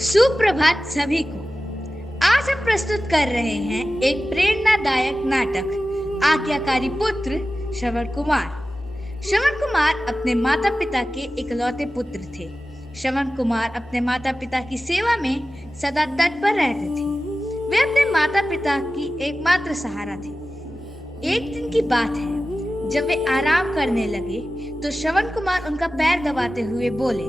सुप्रभात सभी को। आज हम प्रस्तुत कर रहे हैं एक प्रेरणादायक नाटक आज्ञाकारी पुत्र श्रवण कुमार। श्रवण कुमार अपने माता पिता के इकलौते पुत्र थे। श्रवण कुमार अपने माता पिता की सेवा में सदा तत्पर रहते थे। वे अपने माता पिता की एकमात्र सहारा थे। एक दिन की बात है, जब वे आराम करने लगे तो श्रवण कुमार उनका पैर दबाते हुए बोले,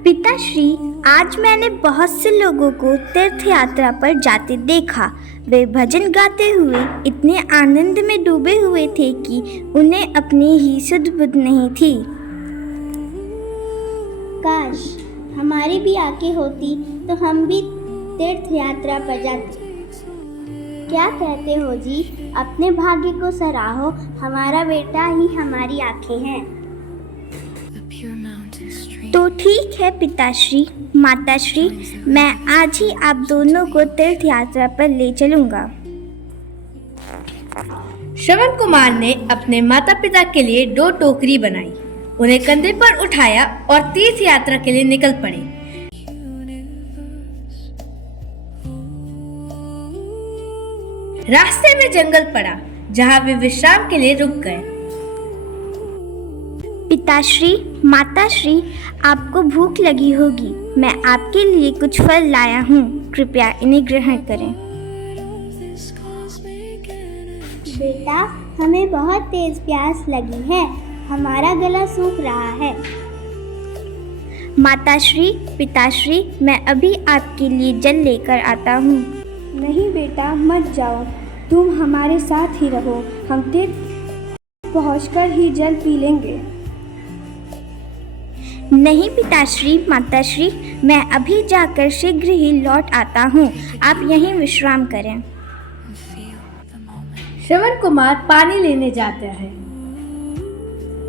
पिताश्री, आज मैंने बहुत से लोगों को तीर्थ यात्रा पर जाते देखा। वे भजन गाते हुए इतने आनंद में डूबे हुए थे कि उन्हें अपनी ही सुध बुध नहीं थी। काश हमारी भी आंखें होती तो हम भी तीर्थ यात्रा पर जाते। क्या कहते हो जी? अपने भाग्य को सराहो, हमारा बेटा ही हमारी आंखें हैं। तो ठीक है पिताश्री, माताश्री, मैं आज ही आप दोनों को तीर्थ यात्रा पर ले चलूंगा। श्रवण कुमार ने अपने माता पिता के लिए 2 टोकरी बनाई, उन्हें कंधे पर उठाया और तीर्थ यात्रा के लिए निकल पड़े। रास्ते में जंगल पड़ा, जहां वे विश्राम के लिए रुक गए। पिताश्री, माताश्री, आपको भूख लगी होगी। मैं आपके लिए कुछ फल लाया हूँ, कृपया इन्हें ग्रहण करें। बेटा, हमें बहुत तेज प्यास लगी है, हमारा गला सूख रहा है। माताश्री, पिताश्री, मैं अभी आपके लिए जल लेकर आता हूँ। नहीं बेटा, मत जाओ, तुम हमारे साथ ही रहो। हम तीर्थ पहुँचकर ही जल पी लेंगे। नहीं पिताश्री, माताश्री, मैं अभी जाकर शीघ्र ही लौट आता हूँ। आप यहीं विश्राम करें। श्रवण कुमार पानी लेने जाता है।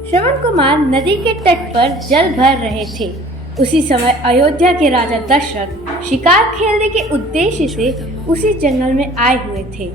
श्रवण कुमार नदी के तट पर जल भर रहे थे। उसी समय अयोध्या के राजा दशरथ शिकार खेलने के उद्देश्य से उसी जंगल में आए हुए थे।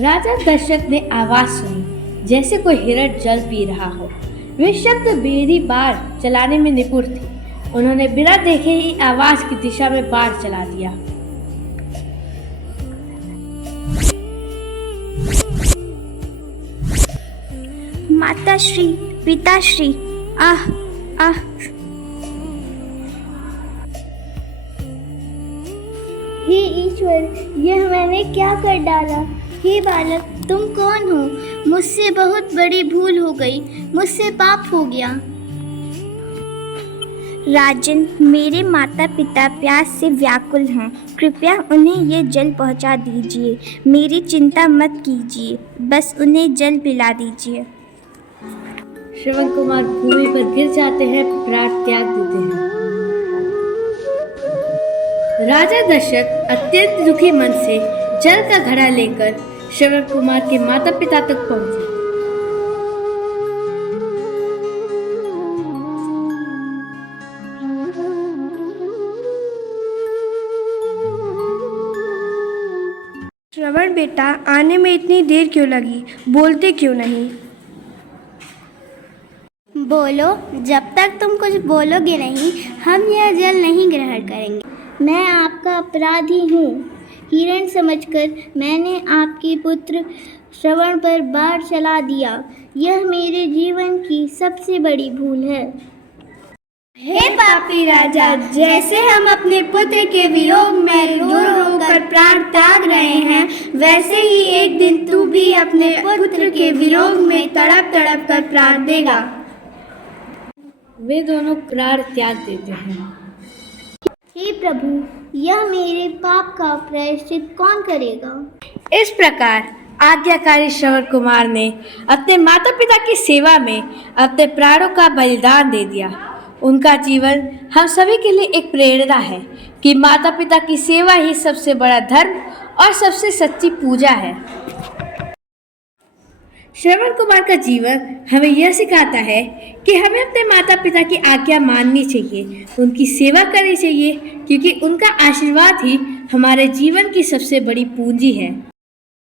राजा दशरथ ने आवाज सुनी, जैसे कोई हिरण जल पी रहा हो। वे शब्द बेरी बाढ़ चलाने में निपुण थे। उन्होंने बिना देखे ही आवाज की दिशा में बाढ़ चला दिया। माताश्री, पिताश्री, आह आह। हे ईश्वर, यह मैंने क्या कर डाला? हे बालक, तुम कौन हो? मुझसे बहुत बड़ी भूल हो गई, मुझसे पाप हो गया। राजन, मेरे माता पिता प्यास से व्याकुल हैं। कृपया उन्हें ये जल पहुंचा दीजिए। मेरी चिंता मत कीजिए, बस उन्हें जल पिला दीजिए। श्रवण कुमार भूमि पर गिर जाते हैं, प्राण त्याग देते हैं। राजा दशरथ अत्यंत दुखी मन से जल का घड़ा लेकर श्रवण कुमार के माता पिता तक पहुंचे। श्रवण बेटा, आने में इतनी देर क्यों लगी? बोलते क्यों नहीं? बोलो, जब तक तुम कुछ बोलोगे नहीं, हम यह जल नहीं ग्रहण करेंगे। मैं आपका अपराधी हूँ। हिरण समझकर मैंने आपके पुत्र श्रवण पर बाढ़ चला दिया। यह मेरे जीवन की सबसे बड़ी भूल है। हे पापी राजा, जैसे हम अपने पुत्र के वियोग में रो रो कर प्राण त्याग रहे हैं, वैसे ही एक दिन तू भी अपने पुत्र के वियोग में तड़प तड़प कर प्राण देगा। वे दोनों प्राण त्याग देते हैं। हे प्रभु, यह मेरे पाप का प्रायश्चित कौन करेगा? इस प्रकार आज्ञाकारी श्रवण कुमार ने अपने माता पिता की सेवा में अपने प्राणों का बलिदान दे दिया। उनका जीवन हम सभी के लिए एक प्रेरणा है कि माता पिता की सेवा ही सबसे बड़ा धर्म और सबसे सच्ची पूजा है। श्रवण कुमार का जीवन हमें यह सिखाता है कि हमें अपने माता पिता की आज्ञा माननी चाहिए, उनकी सेवा करनी चाहिए, क्योंकि उनका आशीर्वाद ही हमारे जीवन की सबसे बड़ी पूंजी है।